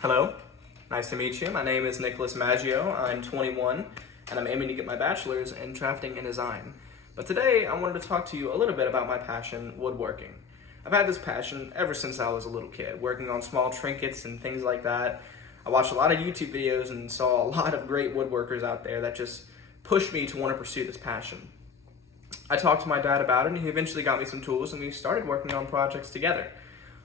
Hello, nice to meet you. My name is Nicholas Maggio. I'm 21 and I'm aiming to get my bachelor's in drafting and design. But today I wanted to talk to you a little bit about my passion, woodworking. I've had this passion ever since I was a little kid, working on small trinkets and things like that. I watched a lot of YouTube videos and saw a lot of great woodworkers out there that just pushed me to want to pursue this passion. I talked to my dad about it and he eventually got me some tools and we started working on projects together.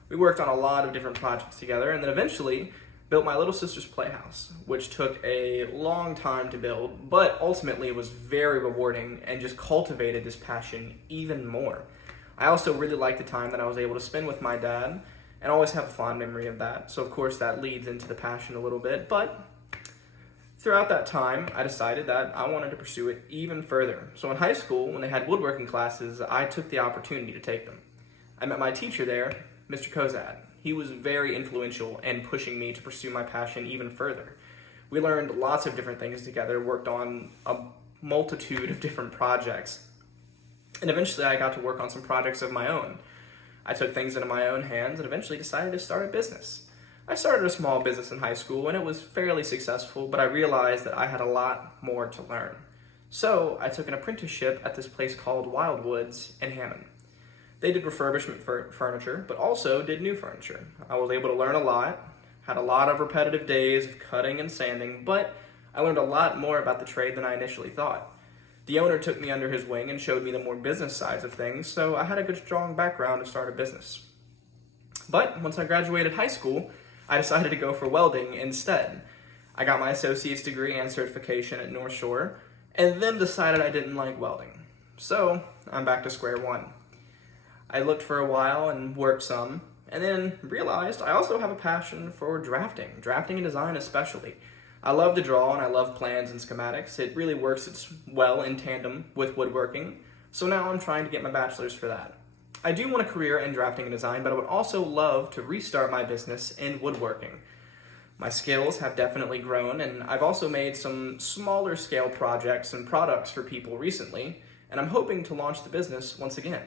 We worked on a lot of different projects together and then eventually built my little sister's playhouse, which took a long time to build, but ultimately was very rewarding and just cultivated this passion even more. I also really liked the time that I was able to spend with my dad and always have a fond memory of that. So of course that leads into the passion a little bit, but throughout that time, I decided that I wanted to pursue it even further. So in high school, when they had woodworking classes, I took the opportunity to take them. I met my teacher there, Mr. Kozad. He was very influential in pushing me to pursue my passion even further. We learned lots of different things together, worked on a multitude of different projects, and eventually I got to work on some projects of my own. I took things into my own hands and eventually decided to start a business. I started a small business in high school and it was fairly successful, but I realized that I had a lot more to learn. So I took an apprenticeship at this place called Wildwoods in Hammond. They did refurbishment furniture, but also did new furniture. I was able to learn a lot, had a lot of repetitive days of cutting and sanding, but I learned a lot more about the trade than I initially thought. The owner took me under his wing and showed me the more business sides of things, so I had a good strong background to start a business. But once I graduated high school, I decided to go for welding instead. I got my associate's degree and certification at North Shore, and then decided I didn't like welding. So I'm back to square one. I looked for a while and worked some, and then realized I also have a passion for drafting and design especially. I love to draw and I love plans and schematics. It really works well in tandem with woodworking, so now I'm trying to get my bachelor's for that. I do want a career in drafting and design, but I would also love to restart my business in woodworking. My skills have definitely grown, and I've also made some smaller scale projects and products for people recently, and I'm hoping to launch the business once again.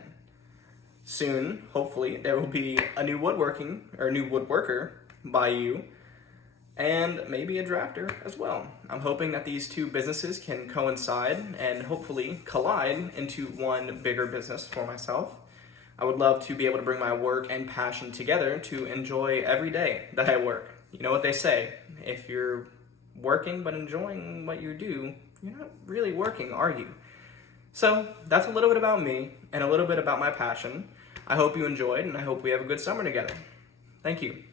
Soon, hopefully, there will be a new woodworker by you, and maybe a drafter as well. I'm hoping that these two businesses can coincide and hopefully collide into one bigger business for myself. I would love to be able to bring my work and passion together to enjoy every day that I work. You know what they say, if you're working but enjoying what you do, you're not really working, are you? So that's a little bit about me and a little bit about my passion. I hope you enjoyed and I hope we have a good summer together. Thank you.